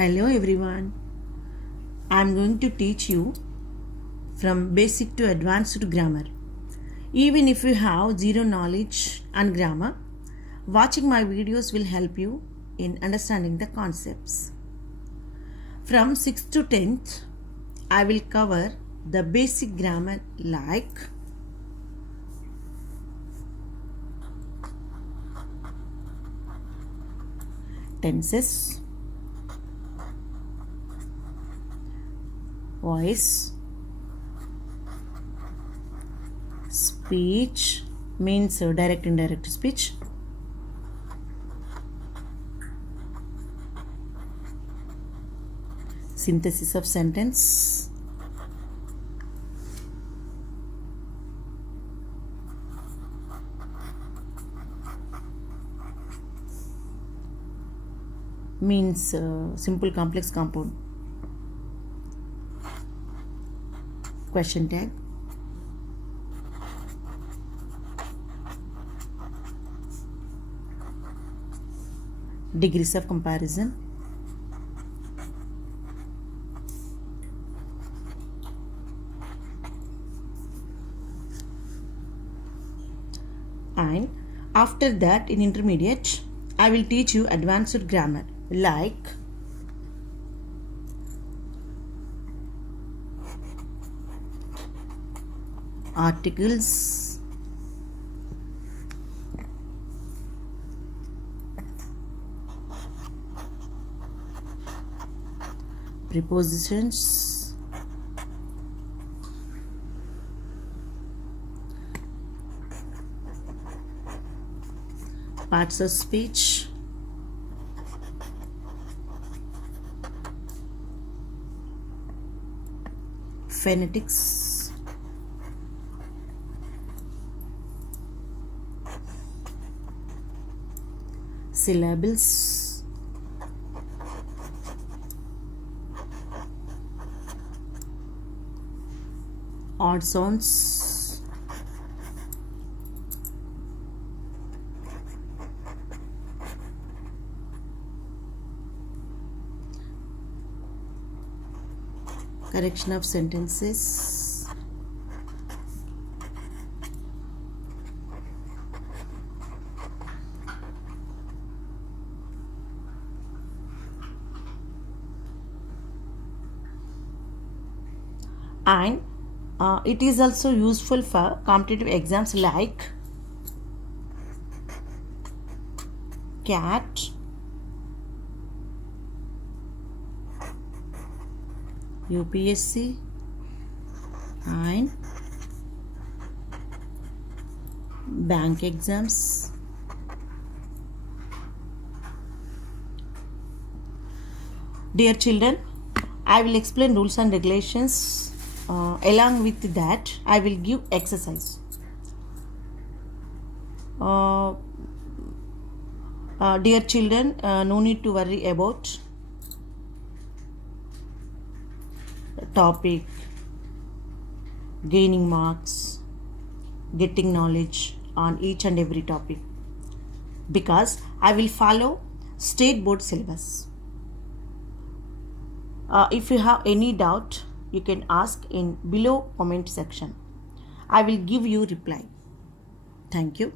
Hello everyone. I am going to teach you from basic to advanced grammar. Even if you have zero knowledge on grammar, watching my videos will help you in understanding the concepts. From 6th to 10th, I will cover the basic grammar like tenses, voice, speech means direct indirect speech, synthesis of sentence, means simple complex compound, question tag, degrees of comparison, and after that in intermediate I will teach you advanced grammar like articles, prepositions, parts of speech, phonetics, syllables, odd sounds, correction of sentences, and it is also useful for competitive exams like CAT, UPSC, and bank exams. Dear children, I will explain rules and regulations. Along with that, I will give exercise. Dear children, no need to worry about topic, gaining marks, getting knowledge on each and every topic, because I will follow state board syllabus. If you have any doubt, you can ask in below comment section. I will give you reply. Thank you.